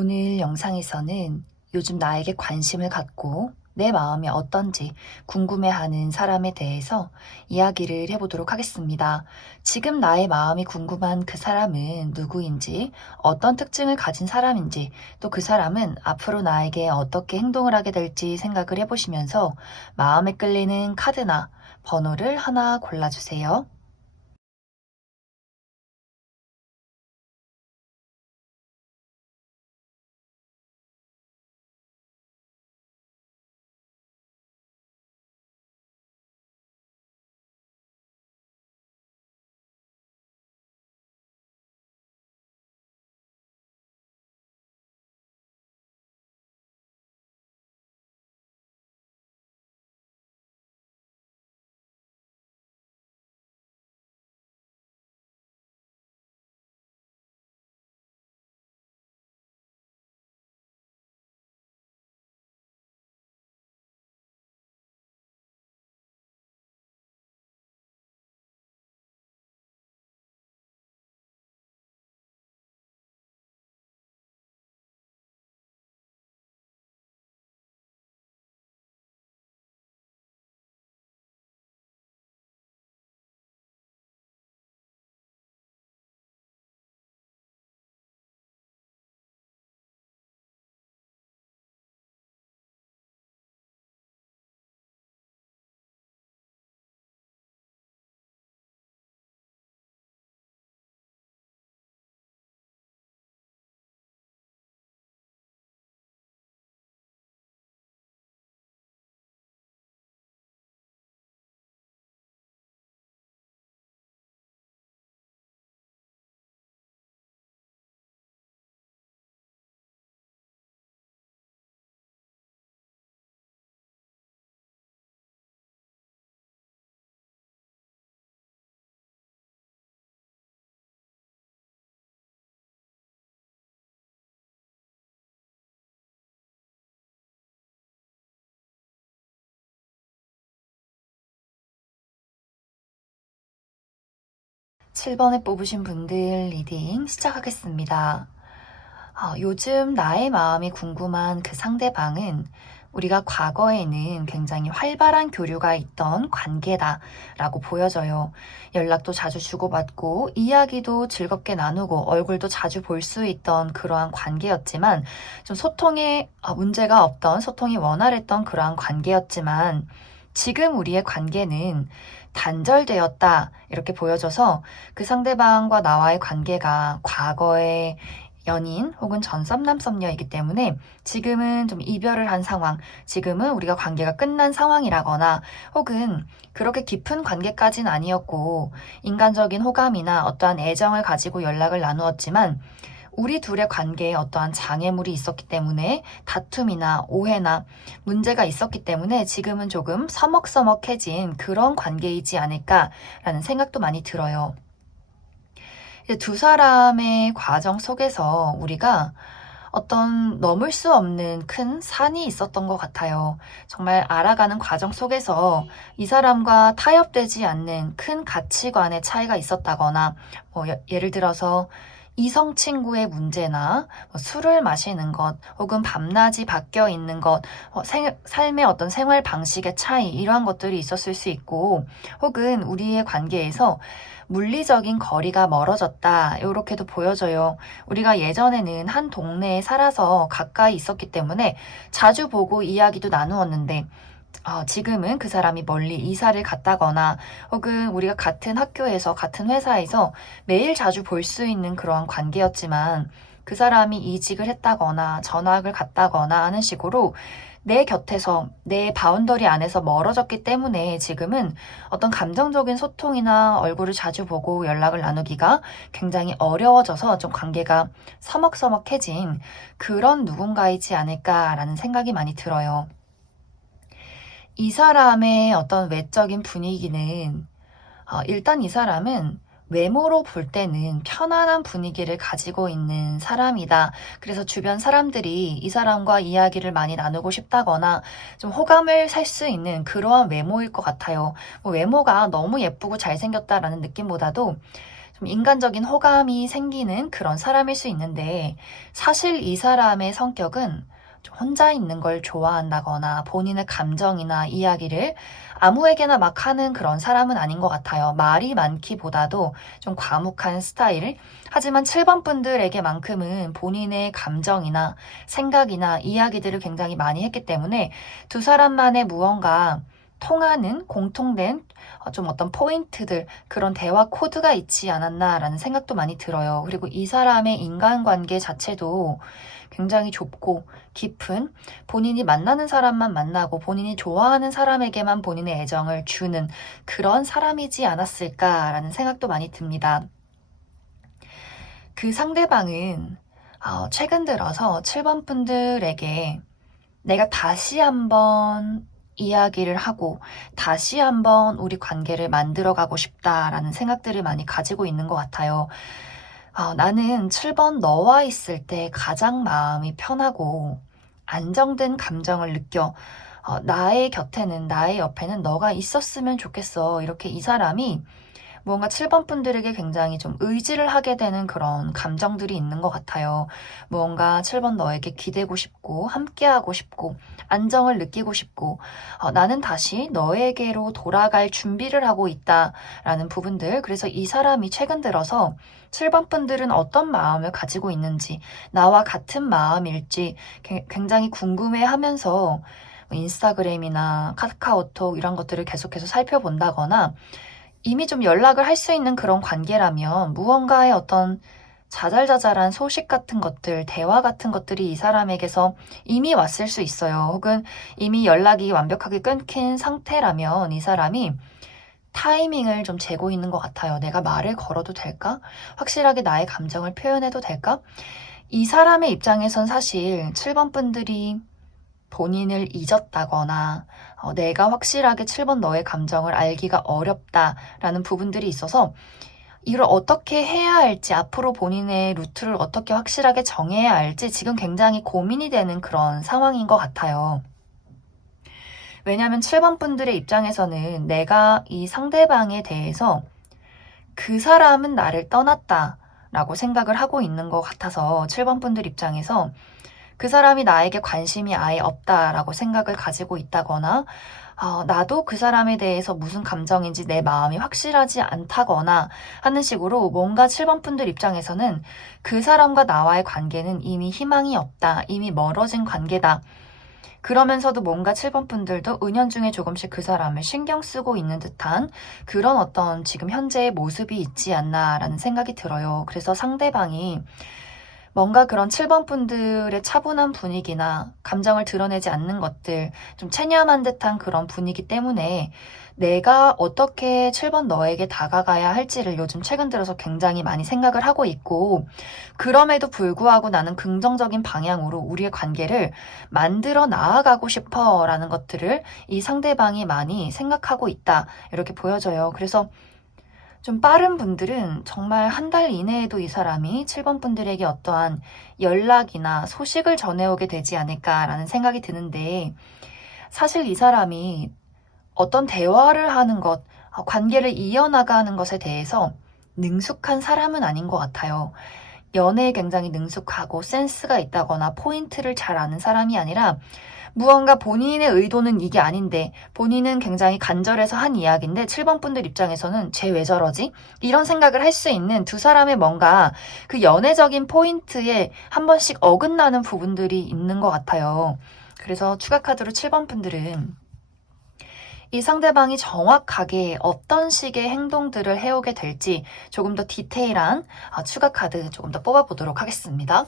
오늘 영상에서는 요즘 나에게 관심을 갖고 내 마음이 어떤지 궁금해하는 사람에 대해서 이야기를 해보도록 하겠습니다. 지금 나의 마음이 궁금한 그 사람은 누구인지, 어떤 특징을 가진 사람인지, 또 그 사람은 앞으로 나에게 어떻게 행동을 하게 될지 생각을 해보시면서 마음에 끌리는 카드나 번호를 하나 골라주세요. 7번에 뽑으신 분들 리딩 시작하겠습니다. 요즘 나의 마음이 궁금한 그 상대방은 우리가 과거에는 굉장히 활발한 교류가 있던 관계다라고 보여져요. 연락도 자주 주고받고 이야기도 즐겁게 나누고 얼굴도 자주 볼 수 있던 그러한 관계였지만 좀 소통에 문제가 없던 소통이 원활했던 그러한 관계였지만 지금 우리의 관계는 단절되었다 이렇게 보여져서 그 상대방과 나와의 관계가 과거의 연인 혹은 전 썸남 썸녀이기 때문에 지금은 좀 이별을 한 상황, 지금은 우리가 관계가 끝난 상황이라거나 혹은 그렇게 깊은 관계까진 아니었고 인간적인 호감이나 어떠한 애정을 가지고 연락을 나누었지만 우리 둘의 관계에 어떠한 장애물이 있었기 때문에 다툼이나 오해나 문제가 있었기 때문에 지금은 조금 서먹서먹해진 그런 관계이지 않을까라는 생각도 많이 들어요. 두 사람의 과정 속에서 우리가 어떤 넘을 수 없는 큰 산이 있었던 것 같아요. 정말 알아가는 과정 속에서 이 사람과 타협되지 않는 큰 가치관의 차이가 있었다거나, 예를 들어서 이성 친구의 문제나 술을 마시는 것, 혹은 밤낮이 바뀌어 있는 것, 삶의 어떤 생활 방식의 차이, 이러한 것들이 있었을 수 있고, 혹은 우리의 관계에서 물리적인 거리가 멀어졌다, 이렇게도 보여져요. 우리가 예전에는 한 동네에 살아서 가까이 있었기 때문에 자주 보고 이야기도 나누었는데, 지금은 그 사람이 멀리 이사를 갔다거나 혹은 우리가 같은 학교에서 같은 회사에서 매일 자주 볼 수 있는 그러한 관계였지만 그 사람이 이직을 했다거나 전학을 갔다거나 하는 식으로 내 곁에서 내 바운더리 안에서 멀어졌기 때문에 지금은 어떤 감정적인 소통이나 얼굴을 자주 보고 연락을 나누기가 굉장히 어려워져서 좀 관계가 서먹서먹해진 그런 누군가이지 않을까라는 생각이 많이 들어요. 이 사람의 어떤 외적인 분위기는 일단 이 사람은 외모로 볼 때는 편안한 분위기를 가지고 있는 사람이다. 그래서 주변 사람들이 이 사람과 이야기를 많이 나누고 싶다거나 좀 호감을 살 수 있는 그러한 외모일 것 같아요. 외모가 너무 예쁘고 잘생겼다라는 느낌보다도 좀 인간적인 호감이 생기는 그런 사람일 수 있는데, 사실 이 사람의 성격은 좀 혼자 있는 걸 좋아한다거나 본인의 감정이나 이야기를 아무에게나 막 하는 그런 사람은 아닌 것 같아요. 말이 많기보다도 좀 과묵한 스타일. 하지만 7번 분들에게만큼은 본인의 감정이나 생각이나 이야기들을 굉장히 많이 했기 때문에 두 사람만의 무언가 통하는 공통된 좀 어떤 포인트들, 그런 대화 코드가 있지 않았나라는 생각도 많이 들어요. 그리고 이 사람의 인간관계 자체도 굉장히 좁고 깊은, 본인이 만나는 사람만 만나고 본인이 좋아하는 사람에게만 본인의 애정을 주는 그런 사람이지 않았을까라는 생각도 많이 듭니다. 그 상대방은 최근 들어서 7번 분들에게 내가 다시 한번 이야기를 하고 다시 한번 우리 관계를 만들어가고 싶다라는 생각들을 많이 가지고 있는 것 같아요. 나는 7번 너와 있을 때 가장 마음이 편하고 안정된 감정을 느껴. 나의 곁에는, 나의 옆에는 너가 있었으면 좋겠어. 이렇게 이 사람이 무언가 7번 분들에게 굉장히 좀 의지를 하게 되는 그런 감정들이 있는 것 같아요. 무언가 7번 너에게 기대고 싶고 함께하고 싶고 안정을 느끼고 싶고 나는 다시 너에게로 돌아갈 준비를 하고 있다라는 부분들. 그래서 이 사람이 최근 들어서 7번 분들은 어떤 마음을 가지고 있는지, 나와 같은 마음일지 굉장히 궁금해하면서 인스타그램이나 카카오톡 이런 것들을 계속해서 살펴본다거나 이미 좀 연락을 할 수 있는 그런 관계라면 무언가의 어떤 자잘자잘한 소식 같은 것들, 대화 같은 것들이 이 사람에게서 이미 왔을 수 있어요. 혹은 이미 연락이 완벽하게 끊긴 상태라면 이 사람이 타이밍을 좀 재고 있는 것 같아요. 내가 말을 걸어도 될까? 확실하게 나의 감정을 표현해도 될까? 이 사람의 입장에선 사실 7번 분들이 본인을 잊었다거나 내가 확실하게 7번 너의 감정을 알기가 어렵다라는 부분들이 있어서 이를 어떻게 해야 할지, 앞으로 본인의 루트를 어떻게 확실하게 정해야 할지 지금 굉장히 고민이 되는 그런 상황인 것 같아요. 왜냐하면 7번 분들의 입장에서는 내가 이 상대방에 대해서 그 사람은 나를 떠났다라고 생각을 하고 있는 것 같아서 7번 분들 입장에서 그 사람이 나에게 관심이 아예 없다라고 생각을 가지고 있다거나 나도 그 사람에 대해서 무슨 감정인지 내 마음이 확실하지 않다거나 하는 식으로 뭔가 7번 분들 입장에서는 그 사람과 나와의 관계는 이미 희망이 없다, 이미 멀어진 관계다. 그러면서도 뭔가 7번 분들도 은연중에 조금씩 그 사람을 신경 쓰고 있는 듯한 그런 어떤 지금 현재의 모습이 있지 않나라는 생각이 들어요. 그래서 상대방이 뭔가 그런 7번 분들의 차분한 분위기나 감정을 드러내지 않는 것들, 좀 체념한 듯한 그런 분위기 때문에 내가 어떻게 7번 너에게 다가가야 할지를 요즘 최근 들어서 굉장히 많이 생각을 하고 있고, 그럼에도 불구하고 나는 긍정적인 방향으로 우리의 관계를 만들어 나아가고 싶어 라는 것들을 이 상대방이 많이 생각하고 있다, 이렇게 보여져요. 그래서 좀 빠른 분들은 정말 한 달 이내에도 이 사람이 7번 분들에게 어떠한 연락이나 소식을 전해오게 되지 않을까라는 생각이 드는데, 사실 이 사람이 어떤 대화를 하는 것, 관계를 이어나가는 것에 대해서 능숙한 사람은 아닌 것 같아요. 연애에 굉장히 능숙하고 센스가 있다거나 포인트를 잘 아는 사람이 아니라 무언가 본인의 의도는 이게 아닌데 본인은 굉장히 간절해서 한 이야기인데 7번 분들 입장에서는 쟤 왜 저러지? 이런 생각을 할 수 있는 두 사람의 뭔가 그 연애적인 포인트에 한 번씩 어긋나는 부분들이 있는 것 같아요. 그래서 추가 카드로 7번 분들은 이 상대방이 정확하게 어떤 식의 행동들을 해오게 될지 조금 더 디테일한 추가 카드 조금 더 뽑아보도록 하겠습니다.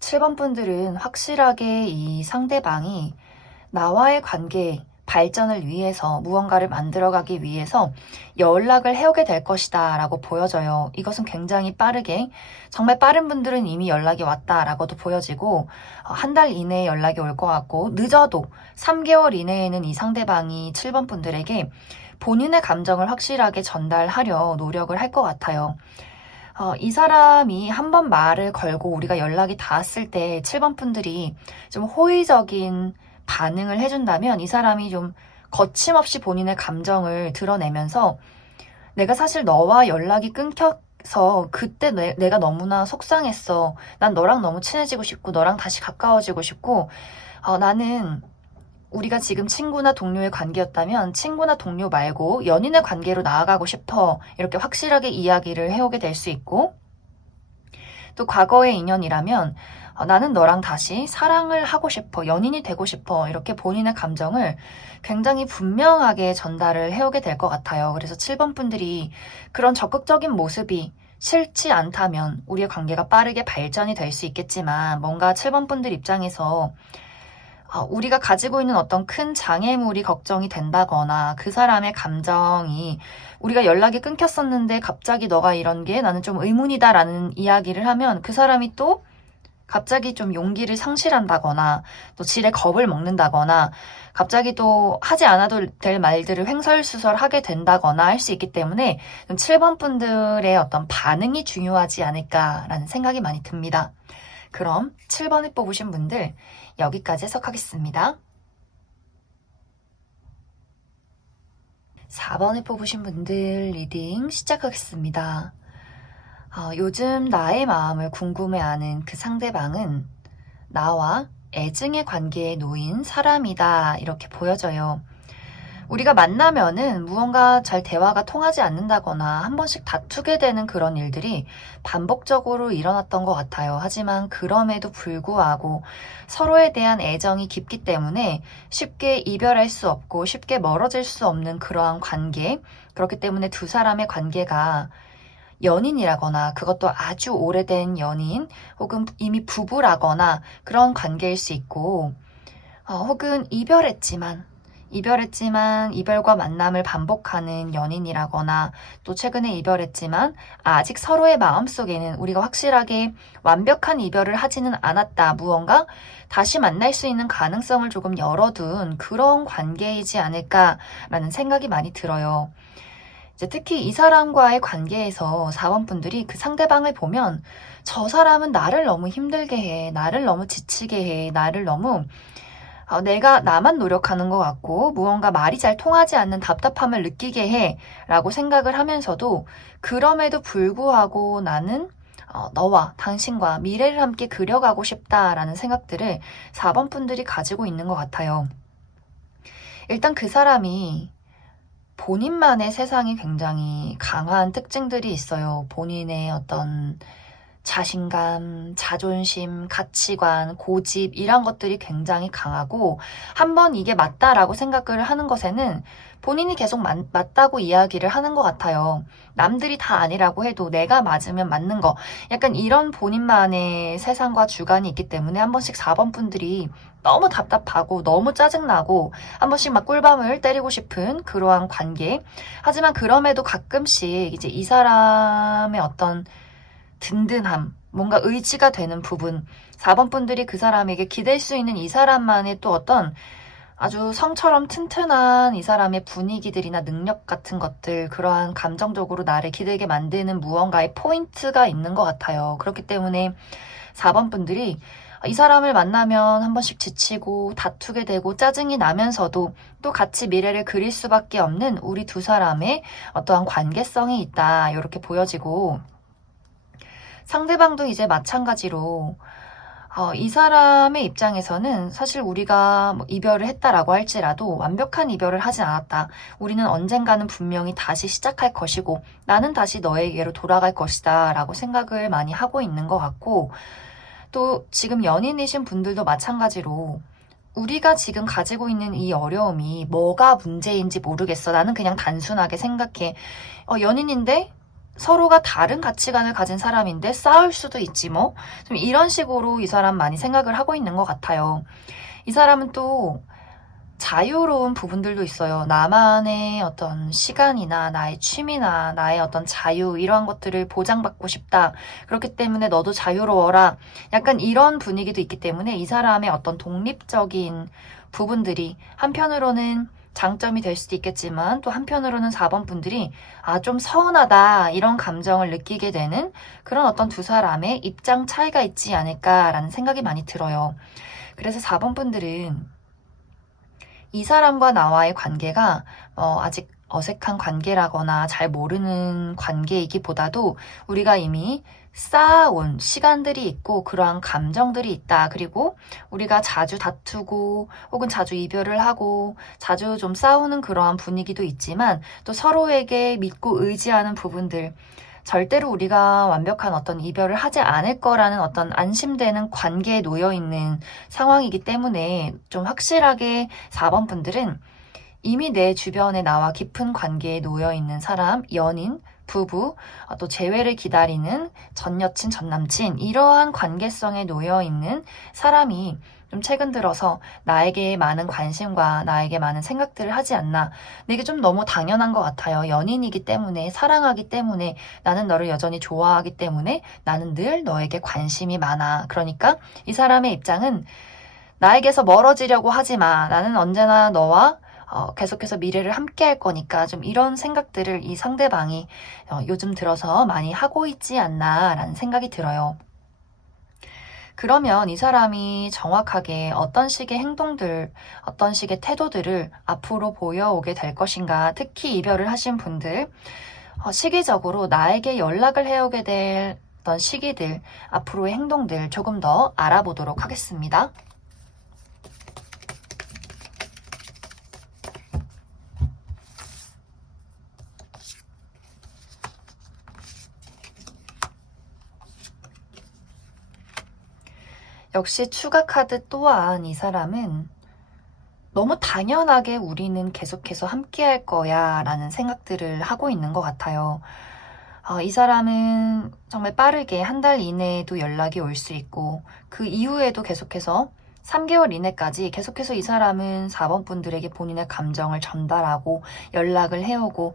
7번 분들은 확실하게 이 상대방이 나와의 관계 발전을 위해서 무언가를 만들어가기 위해서 연락을 해오게 될 것이다 라고 보여져요. 이것은 굉장히 빠르게, 정말 빠른 분들은 이미 연락이 왔다라고도 보여지고 한 달 이내에 연락이 올 것 같고, 늦어도 3개월 이내에는 이 상대방이 7번 분들에게 본인의 감정을 확실하게 전달하려 노력을 할 것 같아요. 이 사람이 한 번 말을 걸고 우리가 연락이 닿았을 때 7번 분들이 좀 호의적인 반응을 해준다면 이 사람이 좀 거침없이 본인의 감정을 드러내면서 내가 사실 너와 연락이 끊겨서 그때 내가 너무나 속상했어. 난 너랑 너무 친해지고 싶고 너랑 다시 가까워지고 싶고 나는 우리가 지금 친구나 동료의 관계였다면 친구나 동료 말고 연인의 관계로 나아가고 싶어. 이렇게 확실하게 이야기를 해오게 될 수 있고 또 과거의 인연이라면 나는 너랑 다시 사랑을 하고 싶어. 연인이 되고 싶어. 이렇게 본인의 감정을 굉장히 분명하게 전달을 해오게 될 것 같아요. 그래서 7번 분들이 그런 적극적인 모습이 싫지 않다면 우리의 관계가 빠르게 발전이 될 수 있겠지만 뭔가 7번 분들 입장에서 우리가 가지고 있는 어떤 큰 장애물이 걱정이 된다거나 그 사람의 감정이 우리가 연락이 끊겼었는데 갑자기 너가 이런 게 나는 좀 의문이다라는 이야기를 하면 그 사람이 또 갑자기 좀 용기를 상실한다거나 또 지레 겁을 먹는다거나 갑자기 또 하지 않아도 될 말들을 횡설수설하게 된다거나 할 수 있기 때문에 7번 분들의 어떤 반응이 중요하지 않을까라는 생각이 많이 듭니다. 그럼 7번을 뽑으신 분들 여기까지 해석하겠습니다. 4번을 뽑으신 분들 리딩 시작하겠습니다. 요즘 나의 마음을 궁금해하는 그 상대방은 나와 애증의 관계에 놓인 사람이다 이렇게 보여져요. 우리가 만나면은 무언가 잘 대화가 통하지 않는다거나 한 번씩 다투게 되는 그런 일들이 반복적으로 일어났던 것 같아요. 하지만 그럼에도 불구하고 서로에 대한 애정이 깊기 때문에 쉽게 이별할 수 없고 쉽게 멀어질 수 없는 그러한 관계, 그렇기 때문에 두 사람의 관계가 연인이라거나 그것도 아주 오래된 연인 혹은 이미 부부라거나 그런 관계일 수 있고 혹은 이별했지만 이별과 만남을 반복하는 연인이라거나 또 최근에 이별했지만 아직 서로의 마음속에는 우리가 확실하게 완벽한 이별을 하지는 않았다. 무언가 다시 만날 수 있는 가능성을 조금 열어둔 그런 관계이지 않을까라는 생각이 많이 들어요. 이제 특히 이 사람과의 관계에서 4번 분들이 그 상대방을 보면 저 사람은 나를 너무 힘들게 해. 나를 너무 지치게 해. 나를 너무 내가 나만 노력하는 것 같고 무언가 말이 잘 통하지 않는 답답함을 느끼게 해 라고 생각을 하면서도 그럼에도 불구하고 나는 너와 당신과 미래를 함께 그려가고 싶다라는 생각들을 4번 분들이 가지고 있는 것 같아요. 일단 그 사람이 본인만의 세상이 굉장히 강한 특징들이 있어요. 본인의 어떤 자신감, 자존심, 가치관, 고집 이런 것들이 굉장히 강하고 한번 이게 맞다라고 생각을 하는 것에는 본인이 계속 맞다고 이야기를 하는 것 같아요. 남들이 다 아니라고 해도 내가 맞으면 맞는 거. 약간 이런 본인만의 세상과 주관이 있기 때문에 한 번씩 4번 분들이 너무 답답하고 너무 짜증나고 한 번씩 막 꿀밤을 때리고 싶은 그러한 관계. 하지만 그럼에도 가끔씩 이제 이 사람의 어떤 든든함, 뭔가 의지가 되는 부분, 4번 분들이 그 사람에게 기댈 수 있는 이 사람만의 또 어떤 아주 성처럼 튼튼한 이 사람의 분위기들이나 능력 같은 것들, 그러한 감정적으로 나를 기대게 만드는 무언가의 포인트가 있는 것 같아요. 그렇기 때문에 4번 분들이 이 사람을 만나면 한 번씩 지치고 다투게 되고 짜증이 나면서도 또 같이 미래를 그릴 수밖에 없는 우리 두 사람의 어떠한 관계성이 있다. 이렇게 보여지고 상대방도 이제 마찬가지로 이 사람의 입장에서는 사실 우리가 뭐 이별을 했다라고 할지라도 완벽한 이별을 하진 않았다. 우리는 언젠가는 분명히 다시 시작할 것이고 나는 다시 너에게로 돌아갈 것이다 라고 생각을 많이 하고 있는 것 같고 또 지금 연인이신 분들도 마찬가지로 우리가 지금 가지고 있는 이 어려움이 뭐가 문제인지 모르겠어. 나는 그냥 단순하게 생각해. 연인인데 서로가 다른 가치관을 가진 사람인데 싸울 수도 있지 뭐. 좀 이런 식으로 이 사람 많이 생각을 하고 있는 것 같아요. 이 사람은 또 자유로운 부분들도 있어요. 나만의 어떤 시간이나 나의 취미나 나의 어떤 자유 이러한 것들을 보장받고 싶다. 그렇기 때문에 너도 자유로워라. 약간 이런 분위기도 있기 때문에 이 사람의 어떤 독립적인 부분들이 한편으로는 장점이 될 수도 있겠지만 또 한편으로는 4번 분들이 좀 서운하다 이런 감정을 느끼게 되는 그런 어떤 두 사람의 입장 차이가 있지 않을까라는 생각이 많이 들어요. 그래서 4번 분들은 이 사람과 나와의 관계가 아직 어색한 관계라거나 잘 모르는 관계이기보다도 우리가 이미 쌓아온 시간들이 있고 그러한 감정들이 있다. 그리고 우리가 자주 다투고 혹은 자주 이별을 하고 자주 좀 싸우는 그러한 분위기도 있지만 또 서로에게 믿고 의지하는 부분들, 절대로 우리가 완벽한 어떤 이별을 하지 않을 거라는 어떤 안심되는 관계에 놓여 있는 상황이기 때문에 좀 확실하게 4번 분들은 이미 내 주변에 나와 깊은 관계에 놓여 있는 사람, 연인, 부부, 또 재회를 기다리는 전 여친, 전 남친, 이러한 관계성에 놓여 있는 사람이 좀 최근 들어서 나에게 많은 관심과 나에게 많은 생각들을 하지 않나. 근데 이게 좀 너무 당연한 것 같아요. 연인이기 때문에, 사랑하기 때문에, 나는 너를 여전히 좋아하기 때문에 나는 늘 너에게 관심이 많아. 그러니까 이 사람의 입장은 나에게서 멀어지려고 하지 마. 나는 언제나 너와 계속해서 미래를 함께 할 거니까 좀 이런 생각들을 이 상대방이 요즘 들어서 많이 하고 있지 않나라는 생각이 들어요. 그러면 이 사람이 정확하게 어떤 식의 행동들, 어떤 식의 태도들을 앞으로 보여오게 될 것인가, 특히 이별을 하신 분들, 시기적으로 나에게 연락을 해오게 될 어떤 시기들, 앞으로의 행동들 조금 더 알아보도록 하겠습니다. 역시 추가 카드 또한 이 사람은 너무 당연하게 우리는 계속해서 함께 할 거야 라는 생각들을 하고 있는 것 같아요. 이 사람은 정말 빠르게 한 달 이내에도 연락이 올 수 있고 그 이후에도 계속해서 3개월 이내까지 계속해서 이 사람은 4번 분들에게 본인의 감정을 전달하고 연락을 해오고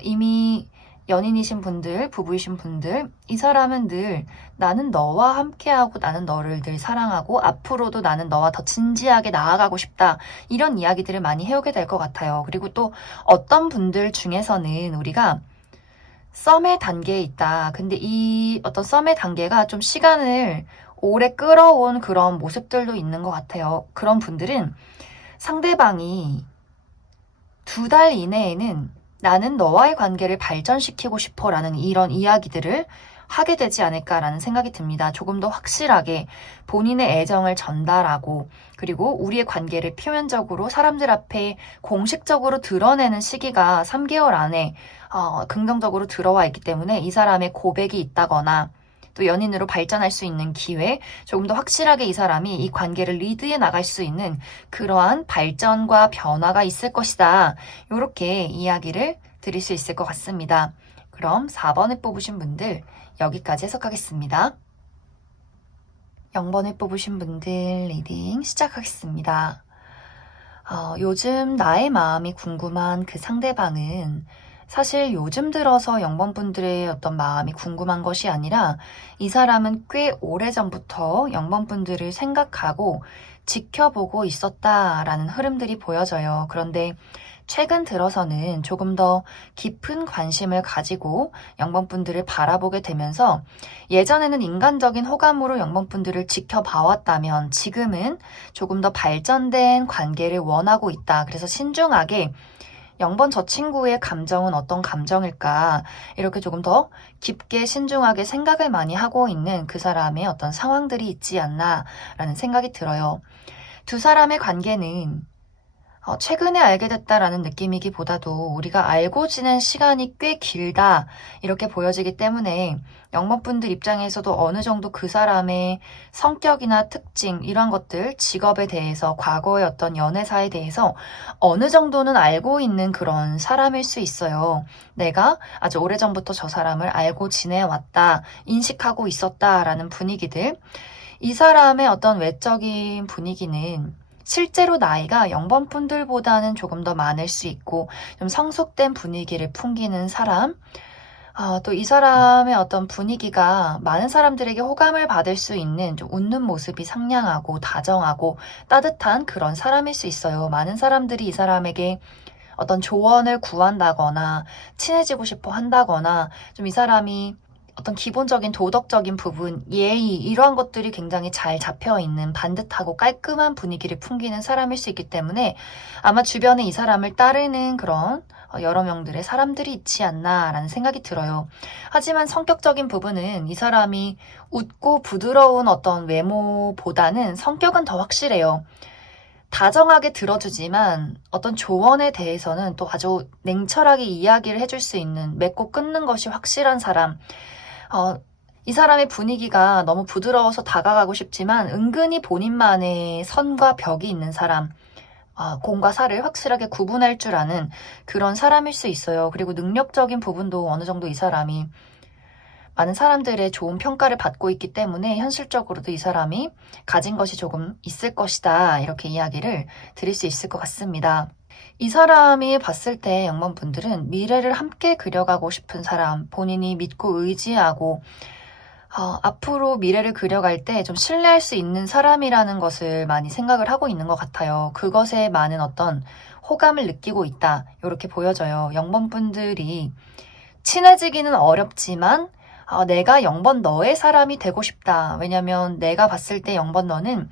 이미 연인이신 분들, 부부이신 분들, 이 사람은 늘 나는 너와 함께하고 나는 너를 늘 사랑하고 앞으로도 나는 너와 더 진지하게 나아가고 싶다. 이런 이야기들을 많이 해오게 될 것 같아요. 그리고 또 어떤 분들 중에서는 우리가 썸의 단계에 있다. 근데 이 어떤 썸의 단계가 좀 시간을 오래 끌어온 그런 모습들도 있는 것 같아요. 그런 분들은 상대방이 2달 이내에는 나는 너와의 관계를 발전시키고 싶어 라는 이런 이야기들을 하게 되지 않을까라는 생각이 듭니다. 조금 더 확실하게 본인의 애정을 전달하고 그리고 우리의 관계를 표면적으로 사람들 앞에 공식적으로 드러내는 시기가 3개월 안에 긍정적으로 들어와 있기 때문에 이 사람의 고백이 있다거나 또 연인으로 발전할 수 있는 기회, 조금 더 확실하게 이 사람이 이 관계를 리드해 나갈 수 있는 그러한 발전과 변화가 있을 것이다. 이렇게 이야기를 드릴 수 있을 것 같습니다. 그럼 4번을 뽑으신 분들 여기까지 해석하겠습니다. 0번을 뽑으신 분들 리딩 시작하겠습니다. 요즘 나의 마음이 궁금한 그 상대방은 사실 요즘 들어서 0번 분들의 어떤 마음이 궁금한 것이 아니라 이 사람은 꽤 오래전부터 0번 분들을 생각하고 지켜보고 있었다라는 흐름들이 보여져요. 그런데 최근 들어서는 조금 더 깊은 관심을 가지고 0번 분들을 바라보게 되면서 예전에는 인간적인 호감으로 0번 분들을 지켜봐왔다면 지금은 조금 더 발전된 관계를 원하고 있다. 그래서 신중하게 0번 저 친구의 감정은 어떤 감정일까? 이렇게 조금 더 깊게 신중하게 생각을 많이 하고 있는 그 사람의 어떤 상황들이 있지 않나라는 생각이 들어요. 두 사람의 관계는 최근에 알게 됐다라는 느낌이기보다도 우리가 알고 지낸 시간이 꽤 길다 이렇게 보여지기 때문에 0번 분들 입장에서도 어느 정도 그 사람의 성격이나 특징 이런 것들, 직업에 대해서 과거의 어떤 연애사에 대해서 어느 정도는 알고 있는 그런 사람일 수 있어요. 내가 아주 오래전부터 저 사람을 알고 지내왔다, 인식하고 있었다라는 분위기들. 이 사람의 어떤 외적인 분위기는 실제로 나이가 0번 분들보다는 조금 더 많을 수 있고 좀 성숙된 분위기를 풍기는 사람, 또 이 사람의 어떤 분위기가 많은 사람들에게 호감을 받을 수 있는 좀 웃는 모습이 상냥하고 다정하고 따뜻한 그런 사람일 수 있어요. 많은 사람들이 이 사람에게 어떤 조언을 구한다거나 친해지고 싶어 한다거나 좀 이 사람이 어떤 기본적인 도덕적인 부분, 예의 이러한 것들이 굉장히 잘 잡혀 있는 반듯하고 깔끔한 분위기를 풍기는 사람일 수 있기 때문에 아마 주변에 이 사람을 따르는 그런 여러 명들의 사람들이 있지 않나라는 생각이 들어요. 하지만 성격적인 부분은 이 사람이 웃고 부드러운 어떤 외모보다는 성격은 더 확실해요. 다정하게 들어주지만 어떤 조언에 대해서는 또 아주 냉철하게 이야기를 해줄 수 있는 맺고 끊는 것이 확실한 사람. 어, 이 사람의 분위기가 너무 부드러워서 다가가고 싶지만 은근히 본인만의 선과 벽이 있는 사람. 공과 사를 확실하게 구분할 줄 아는 그런 사람일 수 있어요. 그리고 능력적인 부분도 어느 정도 이 사람이 많은 사람들의 좋은 평가를 받고 있기 때문에 현실적으로도 이 사람이 가진 것이 조금 있을 것이다. 이렇게 이야기를 드릴 수 있을 것 같습니다. 이 사람이 봤을 때 영범분들은 미래를 함께 그려가고 싶은 사람, 본인이 믿고 의지하고 앞으로 미래를 그려갈 때 좀 신뢰할 수 있는 사람이라는 것을 많이 생각을 하고 있는 것 같아요. 그것에 많은 어떤 호감을 느끼고 있다. 이렇게 보여져요. 영범분들이 친해지기는 어렵지만 내가 영번 너의 사람이 되고 싶다. 왜냐면 내가 봤을 때 영번 너는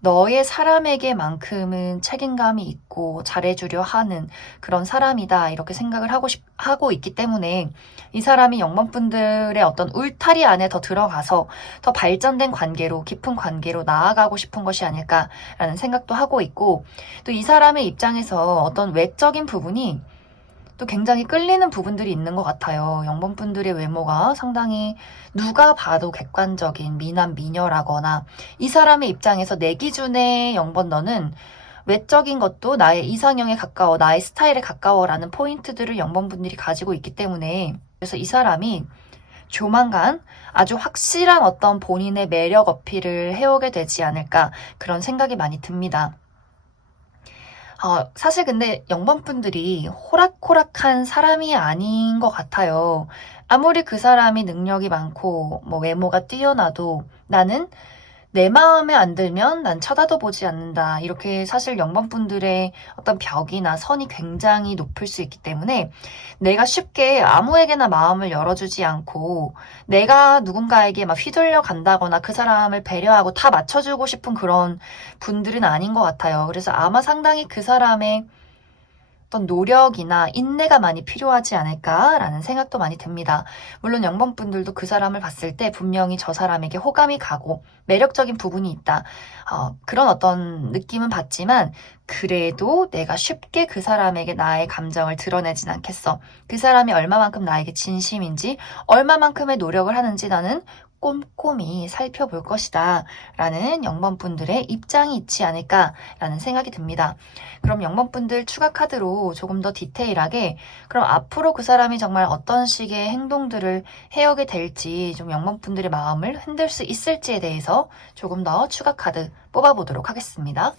너의 사람에게만큼은 책임감이 있고 잘해주려 하는 그런 사람이다. 이렇게 생각을 하고 있기 때문에 이 사람이 영번분들의 어떤 울타리 안에 더 들어가서 더 발전된 관계로, 깊은 관계로 나아가고 싶은 것이 아닐까라는 생각도 하고 있고, 또 이 사람의 입장에서 어떤 외적인 부분이 또 굉장히 끌리는 부분들이 있는 것 같아요. 영범분들의 외모가 상당히 누가 봐도 객관적인 미남 미녀라거나 이 사람의 입장에서 내 기준의 영번 너는 외적인 것도 나의 이상형에 가까워, 나의 스타일에 가까워라는 포인트들을 영범분들이 가지고 있기 때문에 그래서 이 사람이 조만간 아주 확실한 어떤 본인의 매력 어필을 해오게 되지 않을까 그런 생각이 많이 듭니다. 사실 근데 영범분들이 호락호락한 사람이 아닌 것 같아요. 아무리 그 사람이 능력이 많고 뭐 외모가 뛰어나도 나는 내 마음에 안 들면 난 쳐다도 보지 않는다. 이렇게 사실 영범분들의 어떤 벽이나 선이 굉장히 높을 수 있기 때문에 내가 쉽게 아무에게나 마음을 열어주지 않고 내가 누군가에게 막 휘둘려 간다거나 그 사람을 배려하고 다 맞춰주고 싶은 그런 분들은 아닌 것 같아요. 그래서 아마 상당히 그 사람의 어떤 노력이나 인내가 많이 필요하지 않을까라는 생각도 많이 듭니다. 물론 영범분들도 그 사람을 봤을 때 분명히 저 사람에게 호감이 가고 매력적인 부분이 있다. 그런 어떤 느낌은 받지만 그래도 내가 쉽게 그 사람에게 나의 감정을 드러내진 않겠어. 그 사람이 얼마만큼 나에게 진심인지 얼마만큼의 노력을 하는지 나는 꼼꼼히 살펴볼 것이다. 라는 영범분들의 입장이 있지 않을까라는 생각이 듭니다. 그럼 영범분들 추가 카드로 조금 더 디테일하게 그럼 앞으로 그 사람이 정말 어떤 식의 행동들을 해오게 될지 좀 영범분들의 마음을 흔들 수 있을지에 대해서 조금 더 추가 카드 뽑아보도록 하겠습니다.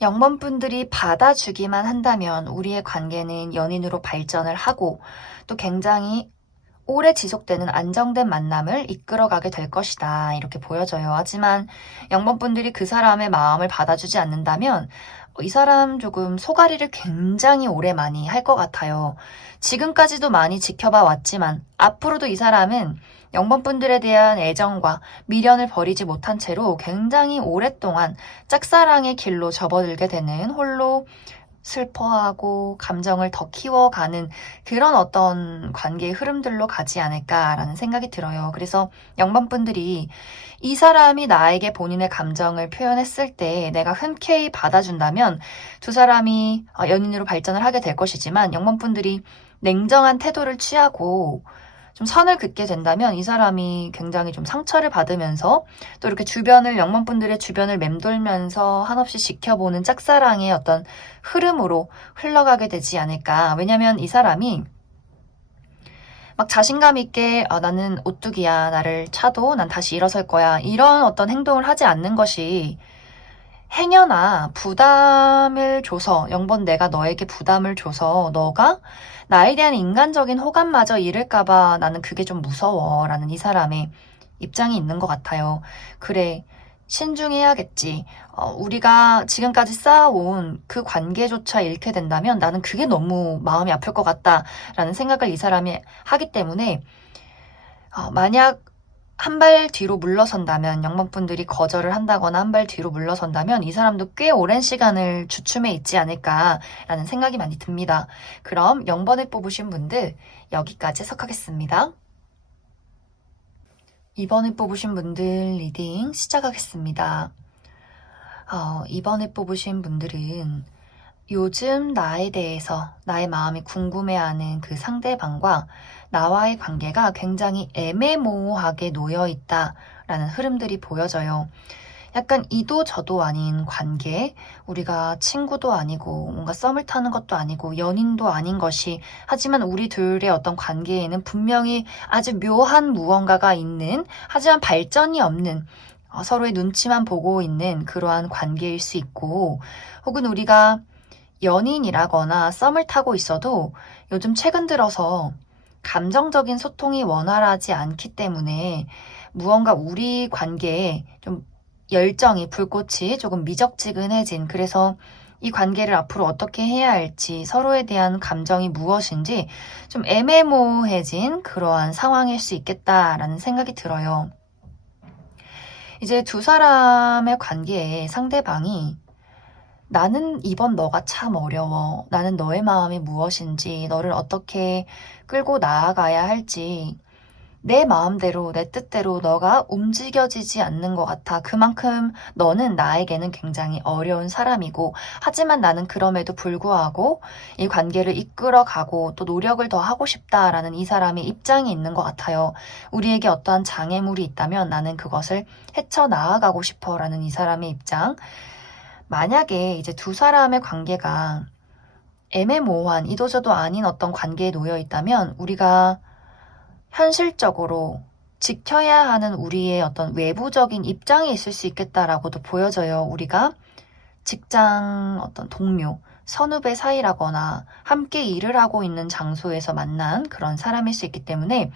영범분들이 받아주기만 한다면 우리의 관계는 연인으로 발전을 하고 또 굉장히 오래 지속되는 안정된 만남을 이끌어가게 될 것이다. 이렇게 보여져요. 하지만 영범분들이 그 사람의 마음을 받아주지 않는다면 이 사람 조금 소가리를 굉장히 오래 많이 할 것 같아요. 지금까지도 많이 지켜봐 왔지만 앞으로도 이 사람은 영범분들에 대한 애정과 미련을 버리지 못한 채로 굉장히 오랫동안 짝사랑의 길로 접어들게 되는 홀로 슬퍼하고 감정을 더 키워가는 그런 어떤 관계의 흐름들로 가지 않을까라는 생각이 들어요. 그래서 영범분들이 이 사람이 나에게 본인의 감정을 표현했을 때 내가 흔쾌히 받아준다면 두 사람이 연인으로 발전을 하게 될 것이지만 영범분들이 냉정한 태도를 취하고 좀 선을 긋게 된다면 이 사람이 굉장히 좀 상처를 받으면서 또 이렇게 영망분들의 주변을 맴돌면서 한없이 지켜보는 짝사랑의 어떤 흐름으로 흘러가게 되지 않을까. 왜냐면 이 사람이 막 자신감 있게 나는 오뚜기야. 나를 차도 난 다시 일어설 거야. 이런 어떤 행동을 하지 않는 것이 행여나 부담을 줘서 영번 내가 너에게 부담을 줘서 너가 나에 대한 인간적인 호감마저 잃을까봐 나는 그게 좀 무서워 라는 이 사람의 입장이 있는 것 같아요. 그래, 신중해야겠지. 우리가 지금까지 쌓아온 그 관계조차 잃게 된다면 나는 그게 너무 마음이 아플 것 같다라는 생각을 이 사람이 하기 때문에 만약 한 발 뒤로 물러선다면, 영문분들이 거절을 한다거나 한 발 뒤로 물러선다면 이 사람도 꽤 오랜 시간을 주춤해 있지 않을까라는 생각이 많이 듭니다. 그럼 0번을 뽑으신 분들 여기까지 해석하겠습니다. 2번을 뽑으신 분들 리딩 시작하겠습니다. 2번을 뽑으신 분들은 요즘 나에 대해서 나의 마음이 궁금해하는 그 상대방과 나와의 관계가 굉장히 애매모호하게 놓여있다라는 흐름들이 보여져요. 약간 이도 저도 아닌 관계, 우리가 친구도 아니고 뭔가 썸을 타는 것도 아니고 연인도 아닌 것이, 하지만 우리 둘의 어떤 관계에는 분명히 아주 묘한 무언가가 있는, 하지만 발전이 없는, 서로의 눈치만 보고 있는 그러한 관계일 수 있고, 혹은 우리가 연인이라거나 썸을 타고 있어도 요즘 최근 들어서 감정적인 소통이 원활하지 않기 때문에 무언가 우리 관계에 좀 열정이, 불꽃이 조금 미적지근해진, 그래서 이 관계를 앞으로 어떻게 해야 할지, 서로에 대한 감정이 무엇인지 좀 애매모호해진 그러한 상황일 수 있겠다라는 생각이 들어요. 이제 두 사람의 관계에 상대방이 나는 이번 너가 참 어려워. 나는 너의 마음이 무엇인지, 너를 어떻게 끌고 나아가야 할지, 내 마음대로, 내 뜻대로 너가 움직여지지 않는 것 같아. 그만큼 너는 나에게는 굉장히 어려운 사람이고, 하지만 나는 그럼에도 불구하고 이 관계를 이끌어가고 또 노력을 더 하고 싶다라는 이 사람의 입장이 있는 것 같아요. 우리에게 어떠한 장애물이 있다면 나는 그것을 헤쳐나아가고 싶어라는 이 사람의 입장. 만약에 이제 두 사람의 관계가 애매모호한, 이도저도 아닌 어떤 관계에 놓여 있다면 우리가 현실적으로 지켜야 하는 우리의 어떤 외부적인 입장이 있을 수 있겠다라고도 보여져요. 우리가 직장 어떤 동료, 선후배 사이라거나 함께 일을 하고 있는 장소에서 만난 그런 사람일 수 있기 때문에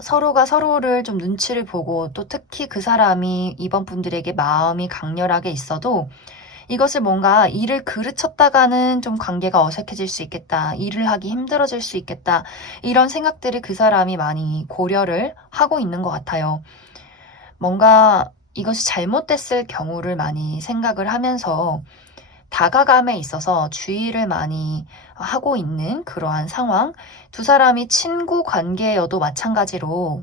서로가 서로를 좀 눈치를 보고, 또 특히 그 사람이 이번 분들에게 마음이 강렬하게 있어도 이것을 뭔가 일을 그르쳤다가는 좀 관계가 어색해질 수 있겠다, 일을 하기 힘들어질 수 있겠다, 이런 생각들을 그 사람이 많이 고려를 하고 있는 것 같아요. 뭔가 이것이 잘못됐을 경우를 많이 생각을 하면서 다가감에 있어서 주의를 많이 하고 있는 그러한 상황. 두 사람이 친구 관계여도 마찬가지로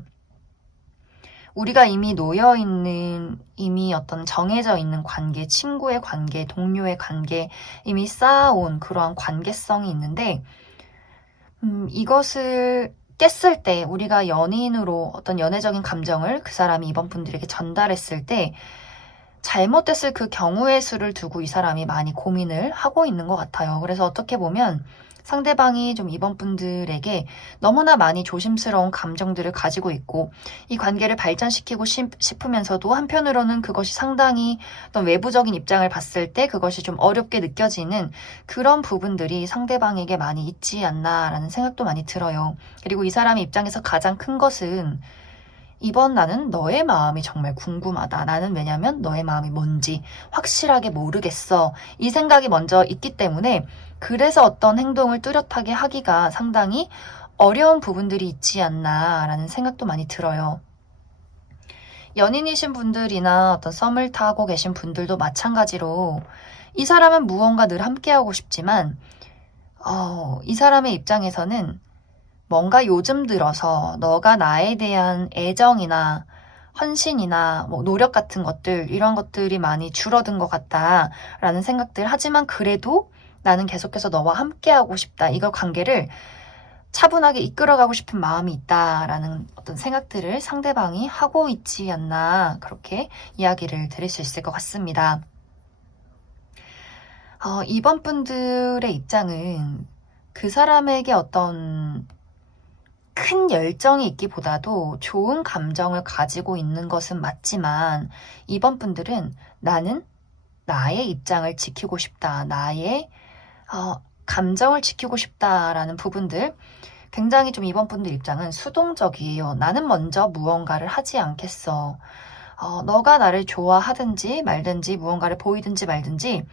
우리가 이미 놓여있는, 이미 어떤 정해져 있는 관계, 친구의 관계, 동료의 관계, 이미 쌓아온 그러한 관계성이 있는데, 이것을 깼을 때, 우리가 연인으로 어떤 연애적인 감정을 그 사람이 이번 분들에게 전달했을 때 잘못됐을 그 경우의 수를 두고 이 사람이 많이 고민을 하고 있는 것 같아요. 그래서 어떻게 보면 상대방이 좀 이번 분들에게 너무나 많이 조심스러운 감정들을 가지고 있고, 이 관계를 발전시키고 싶으면서도 한편으로는 그것이 상당히 어떤 외부적인 입장을 봤을 때 그것이 좀 어렵게 느껴지는 그런 부분들이 상대방에게 많이 있지 않나라는 생각도 많이 들어요. 그리고 이 사람의 입장에서 가장 큰 것은, 이번 나는 너의 마음이 정말 궁금하다. 나는 왜냐면 너의 마음이 뭔지 확실하게 모르겠어. 이 생각이 먼저 있기 때문에, 그래서 어떤 행동을 뚜렷하게 하기가 상당히 어려운 부분들이 있지 않나라는 생각도 많이 들어요. 연인이신 분들이나 어떤 썸을 타고 계신 분들도 마찬가지로 이 사람은 무언가 늘 함께하고 싶지만 이 사람의 입장에서는 뭔가 요즘 들어서 너가 나에 대한 애정이나 헌신이나 뭐 노력 같은 것들, 이런 것들이 많이 줄어든 것 같다라는 생각들. 하지만 그래도 나는 계속해서 너와 함께하고 싶다. 이걸 관계를 차분하게 이끌어가고 싶은 마음이 있다라는 어떤 생각들을 상대방이 하고 있지 않나 그렇게 이야기를 드릴 수 있을 것 같습니다. 이번 분들의 입장은 그 사람에게 어떤 큰 열정이 있기보다도 좋은 감정을 가지고 있는 것은 맞지만 이번 분들은 나는 나의 입장을 지키고 싶다. 나의 감정을 지키고 싶다라는 부분들 굉장히 좀 이번 분들 입장은 수동적이에요. 나는 먼저 무언가를 하지 않겠어. 너가 나를 좋아하든지 말든지 무언가를 보이든지 말든지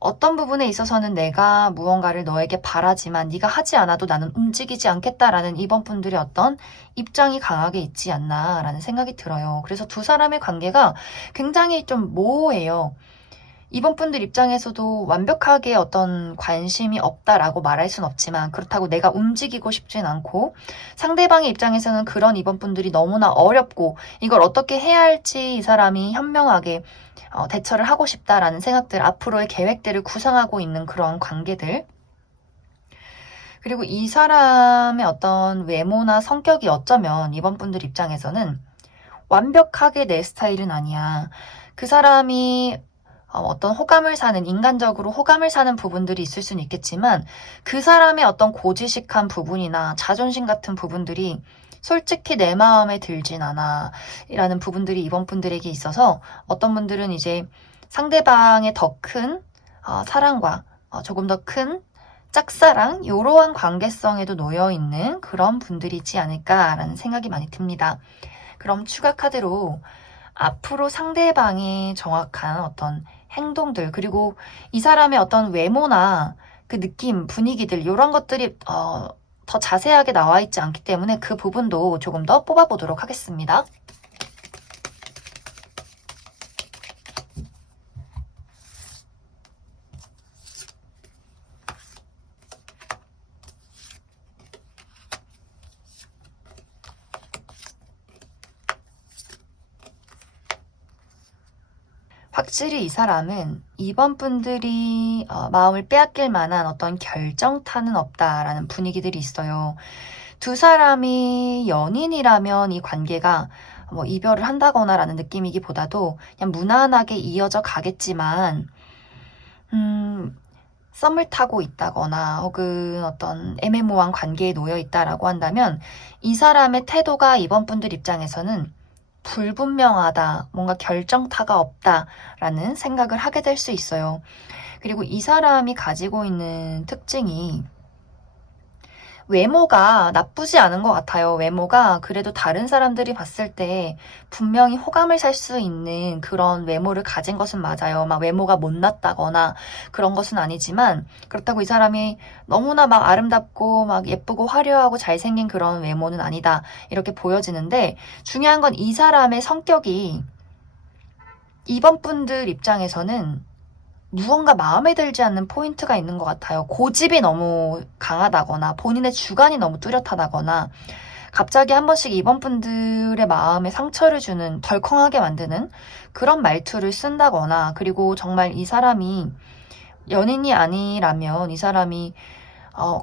어떤 부분에 있어서는 내가 무언가를 너에게 바라지만 네가 하지 않아도 나는 움직이지 않겠다라는 이번 분들의 어떤 입장이 강하게 있지 않나라는 생각이 들어요. 그래서 두 사람의 관계가 굉장히 좀 모호해요. 이번 분들 입장에서도 완벽하게 어떤 관심이 없다라고 말할 순 없지만 그렇다고 내가 움직이고 싶진 않고 상대방의 입장에서는 그런 이번 분들이 너무나 어렵고 이걸 어떻게 해야 할지 이 사람이 현명하게 대처를 하고 싶다라는 생각들, 앞으로의 계획들을 구상하고 있는 그런 관계들. 그리고 이 사람의 어떤 외모나 성격이 어쩌면 이번 분들 입장에서는 완벽하게 내 스타일은 아니야. 그 사람이 어떤 호감을 사는, 인간적으로 호감을 사는 부분들이 있을 수는 있겠지만 그 사람의 어떤 고지식한 부분이나 자존심 같은 부분들이 솔직히 내 마음에 들진 않아 라는 부분들이 이번 분들에게 있어서 어떤 분들은 이제 상대방의 더 큰 사랑과 조금 더 큰 짝사랑 이러한 관계성에도 놓여있는 그런 분들이지 않을까라는 생각이 많이 듭니다. 그럼 추가 카드로 앞으로 상대방의 정확한 어떤 행동들 그리고 이 사람의 어떤 외모나 그 느낌, 분위기들 이런 것들이 더 자세하게 나와 있지 않기 때문에 그 부분도 조금 더 뽑아보도록 하겠습니다. 확실히 이 사람은 이번 분들이 마음을 빼앗길 만한 어떤 결정타는 없다라는 분위기들이 있어요. 두 사람이 연인이라면 이 관계가 뭐 이별을 한다거나라는 느낌이기보다도 그냥 무난하게 이어져 가겠지만 썸을 타고 있다거나 혹은 어떤 애매모호한 관계에 놓여 있다라고 한다면 이 사람의 태도가 이번 분들 입장에서는 불분명하다, 뭔가 결정타가 없다라는 생각을 하게 될 수 있어요. 그리고 이 사람이 가지고 있는 특징이 외모가 나쁘지 않은 것 같아요. 외모가 그래도 다른 사람들이 봤을 때 분명히 호감을 살 수 있는 그런 외모를 가진 것은 맞아요. 막 외모가 못났다거나 그런 것은 아니지만 그렇다고 이 사람이 너무나 막 아름답고 막 예쁘고 화려하고 잘생긴 그런 외모는 아니다. 이렇게 보여지는데 중요한 건 이 사람의 성격이 이번 분들 입장에서는 무언가 마음에 들지 않는 포인트가 있는 것 같아요. 고집이 너무 강하다거나 본인의 주관이 너무 뚜렷하다거나 갑자기 한 번씩 이번 분들의 마음에 상처를 주는 덜컹하게 만드는 그런 말투를 쓴다거나 그리고 정말 이 사람이 연인이 아니라면 이 사람이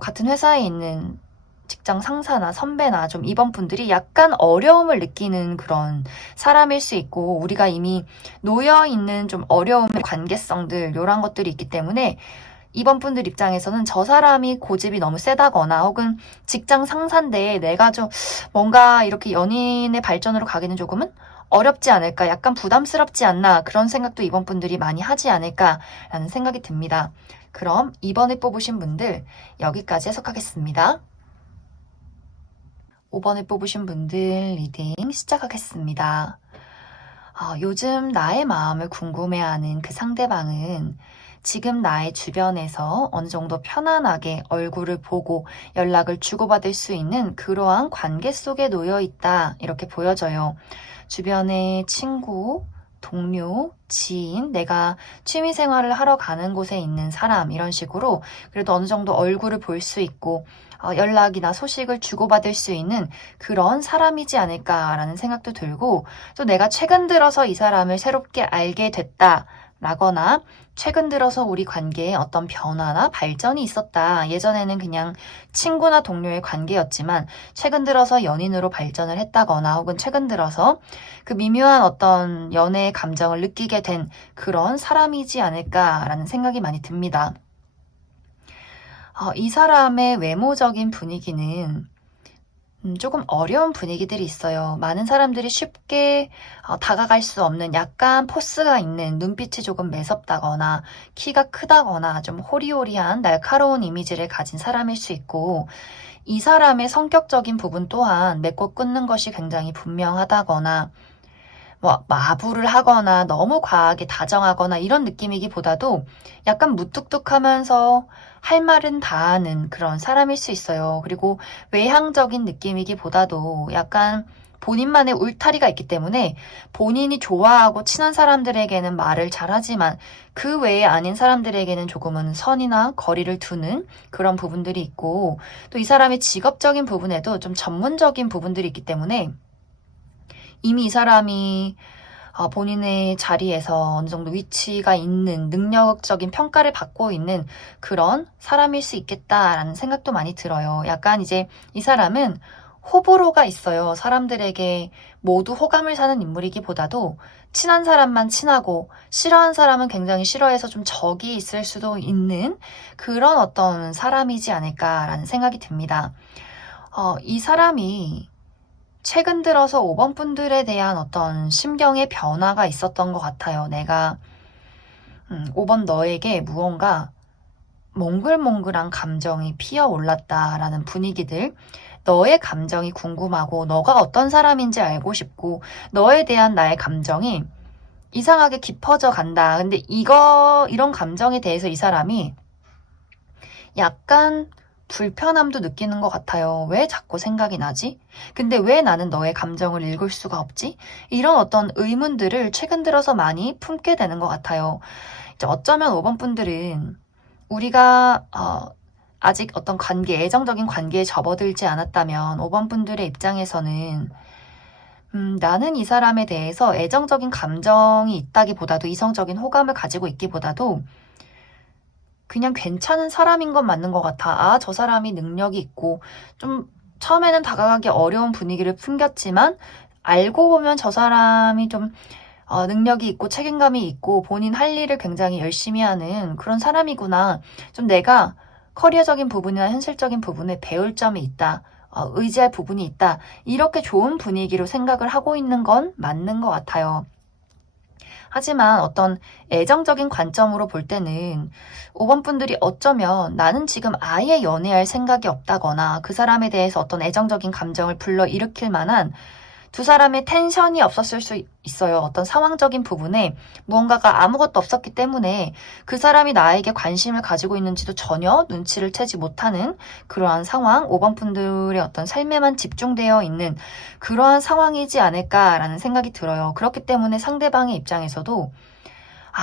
같은 회사에 있는 직장 상사나 선배나 좀 이번 분들이 약간 어려움을 느끼는 그런 사람일 수 있고 우리가 이미 놓여있는 좀 어려움의 관계성들 이런 것들이 있기 때문에 이번 분들 입장에서는 저 사람이 고집이 너무 세다거나 혹은 직장 상사인데 내가 좀 뭔가 이렇게 연인의 발전으로 가기는 조금은 어렵지 않을까 약간 부담스럽지 않나 그런 생각도 이번 분들이 많이 하지 않을까라는 생각이 듭니다. 그럼 이번에 뽑으신 분들 여기까지 해석하겠습니다. 5번을 뽑으신 분들 리딩 시작하겠습니다. 요즘 나의 마음을 궁금해하는 그 상대방은 지금 나의 주변에서 어느 정도 편안하게 얼굴을 보고 연락을 주고받을 수 있는 그러한 관계 속에 놓여 있다. 이렇게 보여져요. 주변에 친구, 동료, 지인, 내가 취미 생활을 하러 가는 곳에 있는 사람 이런 식으로 그래도 어느 정도 얼굴을 볼 수 있고 연락이나 소식을 주고받을 수 있는 그런 사람이지 않을까라는 생각도 들고 또 내가 최근 들어서 이 사람을 새롭게 알게 됐다. 라거나 최근 들어서 우리 관계에 어떤 변화나 발전이 있었다. 예전에는 그냥 친구나 동료의 관계였지만 최근 들어서 연인으로 발전을 했다거나 혹은 최근 들어서 그 미묘한 어떤 연애의 감정을 느끼게 된 그런 사람이지 않을까라는 생각이 많이 듭니다. 이 사람의 외모적인 분위기는 조금 어려운 분위기들이 있어요. 많은 사람들이 쉽게 다가갈 수 없는 약간 포스가 있는, 눈빛이 조금 매섭다거나 키가 크다거나 좀 호리호리한 날카로운 이미지를 가진 사람일 수 있고, 이 사람의 성격적인 부분 또한 맺고 끊는 것이 굉장히 분명하다거나 뭐 마부를 하거나 너무 과하게 다정하거나 이런 느낌이기보다도 약간 무뚝뚝하면서 할 말은 다 하는 그런 사람일 수 있어요. 그리고 외향적인 느낌이기보다도 약간 본인만의 울타리가 있기 때문에 본인이 좋아하고 친한 사람들에게는 말을 잘하지만 그 외에 아닌 사람들에게는 조금은 선이나 거리를 두는 그런 부분들이 있고, 또 이 사람의 직업적인 부분에도 좀 전문적인 부분들이 있기 때문에 이미 이 사람이 본인의 자리에서 어느 정도 위치가 있는, 능력적인 평가를 받고 있는 그런 사람일 수 있겠다라는 생각도 많이 들어요. 약간 이제 이 사람은 호불호가 있어요. 사람들에게 모두 호감을 사는 인물이기보다도 친한 사람만 친하고 싫어하는 사람은 굉장히 싫어해서 좀 적이 있을 수도 있는 그런 어떤 사람이지 않을까라는 생각이 듭니다. 이 사람이 최근 들어서 5번 분들에 대한 어떤 심경의 변화가 있었던 것 같아요. 내가 5번 너에게 무언가 몽글몽글한 감정이 피어올랐다라는 분위기들, 너의 감정이 궁금하고 너가 어떤 사람인지 알고 싶고 너에 대한 나의 감정이 이상하게 깊어져 간다. 근데 이런 감정에 대해서 이 사람이 약간 불편함도 느끼는 것 같아요. 왜 자꾸 생각이 나지? 근데 왜 나는 너의 감정을 읽을 수가 없지? 이런 어떤 의문들을 최근 들어서 많이 품게 되는 것 같아요. 이제 어쩌면 5번 분들은 우리가 아직 어떤 관계, 애정적인 관계에 접어들지 않았다면 5번 분들의 입장에서는 나는 이 사람에 대해서 애정적인 감정이 있다기보다도 이성적인 호감을 가지고 있기보다도 그냥 괜찮은 사람인 건 맞는 것 같아. 저 사람이 능력이 있고 좀 처음에는 다가가기 어려운 분위기를 풍겼지만 알고 보면 저 사람이 좀 능력이 있고 책임감이 있고 본인 할 일을 굉장히 열심히 하는 그런 사람이구나. 좀 내가 커리어적인 부분이나 현실적인 부분에 배울 점이 있다. 의지할 부분이 있다. 이렇게 좋은 분위기로 생각을 하고 있는 건 맞는 것 같아요. 하지만 어떤 애정적인 관점으로 볼 때는 5번 분들이 어쩌면 나는 지금 아예 연애할 생각이 없다거나 그 사람에 대해서 어떤 애정적인 감정을 불러일으킬 만한 두 사람의 텐션이 없었을 수 있어요. 어떤 상황적인 부분에 무언가가 아무것도 없었기 때문에 그 사람이 나에게 관심을 가지고 있는지도 전혀 눈치를 채지 못하는 그러한 상황, 5번 분들의 어떤 삶에만 집중되어 있는 그러한 상황이지 않을까라는 생각이 들어요. 그렇기 때문에 상대방의 입장에서도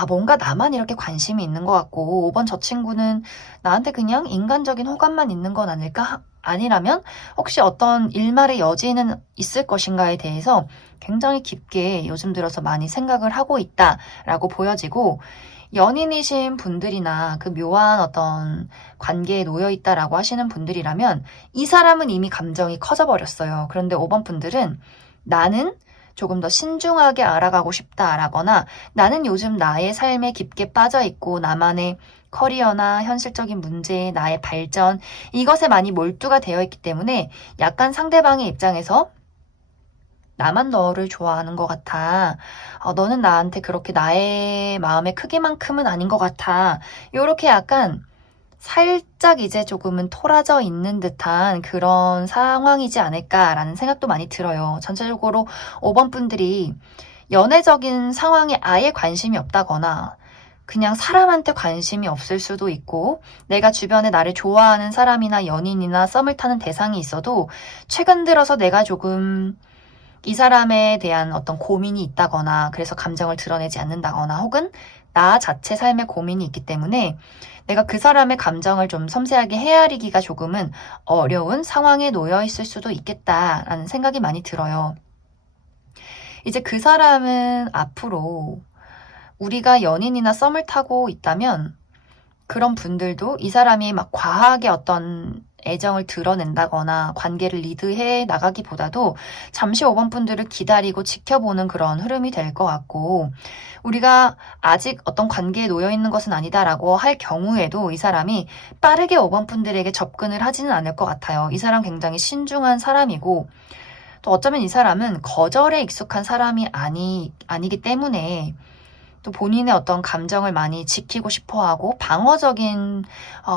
뭔가 나만 이렇게 관심이 있는 것 같고 5번 저 친구는 나한테 그냥 인간적인 호감만 있는 건 아닐까? 아니라면 혹시 어떤 일말의 여지는 있을 것인가에 대해서 굉장히 깊게 요즘 들어서 많이 생각을 하고 있다라고 보여지고, 연인이신 분들이나 그 묘한 어떤 관계에 놓여 있다라고 하시는 분들이라면 이 사람은 이미 감정이 커져버렸어요. 그런데 5번 분들은 나는 조금 더 신중하게 알아가고 싶다라거나 나는 요즘 나의 삶에 깊게 빠져있고 나만의 커리어나 현실적인 문제, 나의 발전, 이것에 많이 몰두가 되어 있기 때문에 약간 상대방의 입장에서 나만 너를 좋아하는 것 같아. 너는 나한테 그렇게 나의 마음의 크기만큼은 아닌 것 같아. 요렇게 약간 살짝 이제 조금은 토라져 있는 듯한 그런 상황이지 않을까라는 생각도 많이 들어요. 전체적으로 5번 분들이 연애적인 상황에 아예 관심이 없다거나 그냥 사람한테 관심이 없을 수도 있고, 내가 주변에 나를 좋아하는 사람이나 연인이나 썸을 타는 대상이 있어도 최근 들어서 내가 조금 이 사람에 대한 어떤 고민이 있다거나 그래서 감정을 드러내지 않는다거나 혹은 나 자체 삶에 고민이 있기 때문에 내가 그 사람의 감정을 좀 섬세하게 헤아리기가 조금은 어려운 상황에 놓여 있을 수도 있겠다라는 생각이 많이 들어요. 이제 그 사람은 앞으로 우리가 연인이나 썸을 타고 있다면 그런 분들도 이 사람이 막 과하게 어떤 애정을 드러낸다거나 관계를 리드해 나가기보다도 잠시 5번 분들을 기다리고 지켜보는 그런 흐름이 될 것 같고, 우리가 아직 어떤 관계에 놓여 있는 것은 아니다라고 할 경우에도 이 사람이 빠르게 5번 분들에게 접근을 하지는 않을 것 같아요. 이 사람 굉장히 신중한 사람이고, 또 어쩌면 이 사람은 거절에 익숙한 사람이 아니기 때문에 또 본인의 어떤 감정을 많이 지키고 싶어하고 방어적인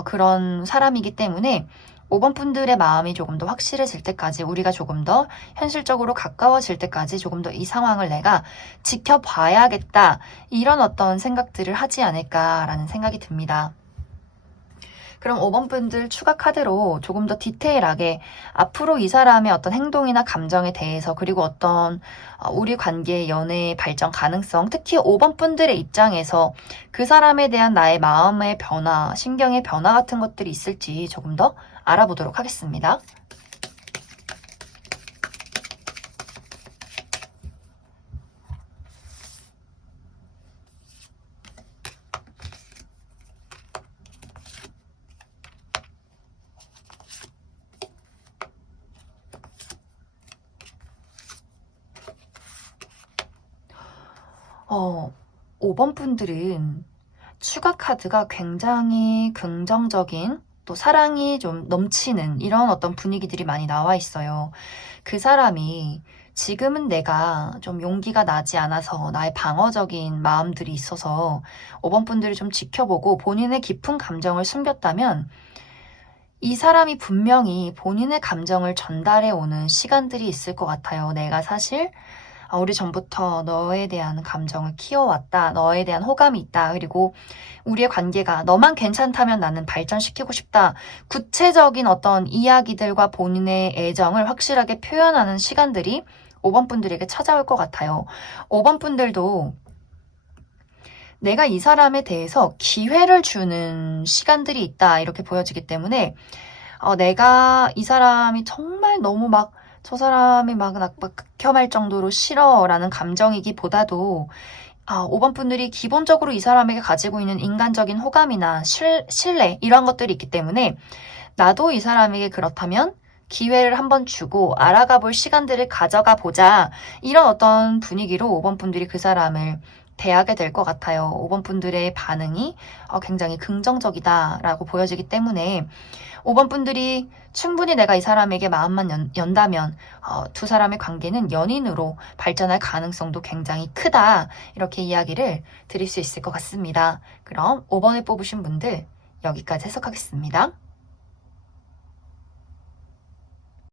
그런 사람이기 때문에 5번 분들의 마음이 조금 더 확실해질 때까지, 우리가 조금 더 현실적으로 가까워질 때까지 조금 더 이 상황을 내가 지켜봐야겠다, 이런 어떤 생각들을 하지 않을까라는 생각이 듭니다. 그럼 5번 분들 추가 카드로 조금 더 디테일하게 앞으로 이 사람의 어떤 행동이나 감정에 대해서, 그리고 어떤 우리 관계의 연애의 발전 가능성, 특히 5번 분들의 입장에서 그 사람에 대한 나의 마음의 변화, 신경의 변화 같은 것들이 있을지 조금 더 알아보도록 하겠습니다. 어, 5번 분들은 추가 카드가 굉장히 긍정적인, 또 사랑이 좀 넘치는 이런 어떤 분위기들이 많이 나와 있어요. 그 사람이 지금은 내가 좀 용기가 나지 않아서 나의 방어적인 마음들이 있어서 5번 분들을 좀 지켜보고 본인의 깊은 감정을 숨겼다면, 이 사람이 분명히 본인의 감정을 전달해 오는 시간들이 있을 것 같아요. 내가 사실 오래전부터 너에 대한 감정을 키워왔다. 너에 대한 호감이 있다. 그리고 우리의 관계가 너만 괜찮다면 나는 발전시키고 싶다. 구체적인 어떤 이야기들과 본인의 애정을 확실하게 표현하는 시간들이 5번 분들에게 찾아올 것 같아요. 5번 분들도 내가 이 사람에 대해서 기회를 주는 시간들이 있다, 이렇게 보여지기 때문에 내가 이 사람이 정말 너무 막 저 사람이 막 극혐할 정도로 싫어라는 감정이기보다도 5번 분들이 기본적으로 이 사람에게 가지고 있는 인간적인 호감이나 신뢰, 이런 것들이 있기 때문에 나도 이 사람에게 그렇다면 기회를 한번 주고 알아가 볼 시간들을 가져가 보자, 이런 어떤 분위기로 5번 분들이 그 사람을 대하게 될 것 같아요. 5번 분들의 반응이 굉장히 긍정적이다라고 보여지기 때문에 5번 분들이 충분히 내가 이 사람에게 마음만 연다면 두 사람의 관계는 연인으로 발전할 가능성도 굉장히 크다, 이렇게 이야기를 드릴 수 있을 것 같습니다. 그럼 5번을 뽑으신 분들 여기까지 해석하겠습니다.